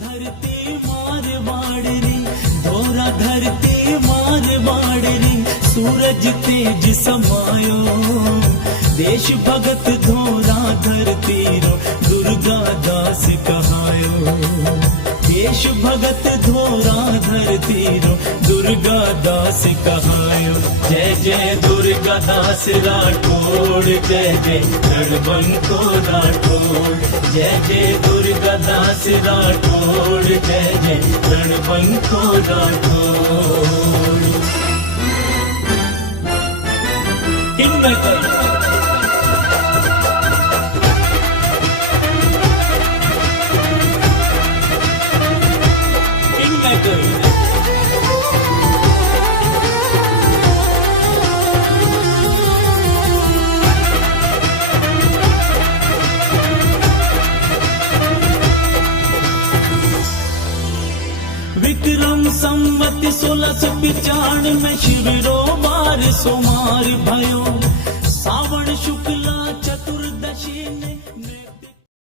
धरती मारवाड़ री, धोरा धरती मारवाड़ री, सूरज तेज समायो, देश भगत धोरा धरती रो, दुर्गा दास कहायो। देश भगत धोरा धरती रो, दुर्गा दास कहायो। जय जय दुर्गा दास राठौड़, जय जय रणबंको राठौड़, जय जय दुर्गा दास राठौड़, जय जय रणबंको राठौड़। किन्नर विक्रम संवत 1695 में शिविरो बार सोमार भयो, सावण शुक्ल